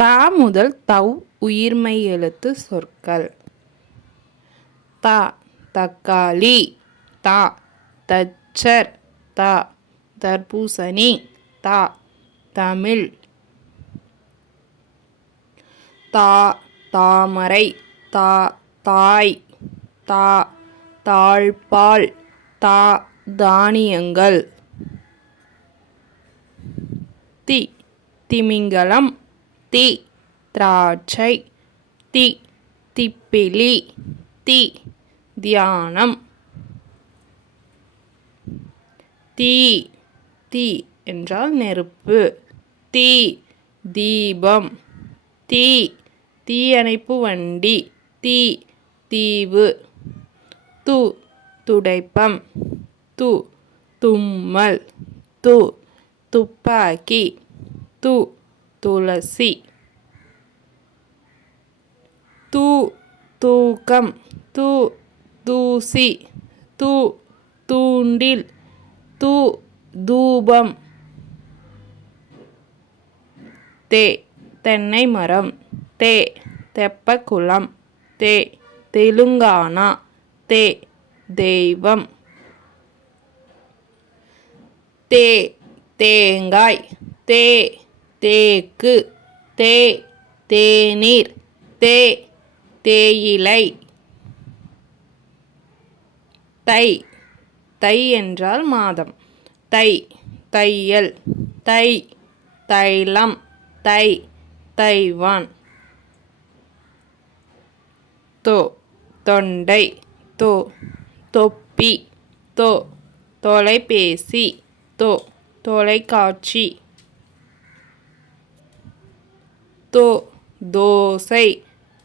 தா முதல் தவ் உயிர்மை எழுத்து சொற்கள். தா தக்காளி. தா தச்சர். தா தர்பூசணி. தா தமிழ். தா தாமரை. தா தாய். தா தாழ்பால். தா தானியங்கள். தி திமிங்கலம். தி திராட்சை தி திப்பிலி தி தியானம். தீ தீ என்றால் நெருப்பு. தீ தீபம். தீ தீயணைப்பு வண்டி. தீ தீவு. து துடைப்பம். து தும்மல். து துப்பாக்கி. து துளசி. தூ தூக்கம் தூ தூசி தூ தூண்டில் தூ தூபம். தே தென்னை மரம். தே தெப்பக்குளம் தே தெலுங்கானா. தே தெய்வம். தே தேங்காய். தே தேக்கு. தே தேநீர். தே தேயிலை. தை தை என்றால் மாதம். தை தையல். தை தைலம். தை தைவான். தோ தொண்டை. தோ தொப்பி. தோ தொலைபேசி. தோ தொலைக்காட்சி. தோ தோசை.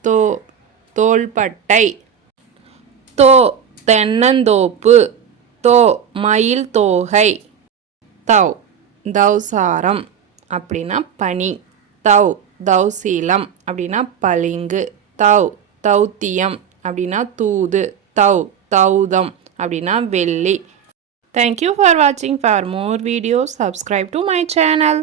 தோ தோள்பட்டை. தோ தென்னந்தோப்பு. தோ மயில் தோகை. தவ் தௌசாரம் அப்படின்னா பனி. தவ் தௌசீலம் அப்படின்னா பளிங்கு. தவ் தௌத்தியம். அப்படின்னா தூது. தவ் தௌதம். அப்படின்னா வெள்ளி. தேங்க்யூ ஃபார் வாட்சிங் for more videos subscribe to my channel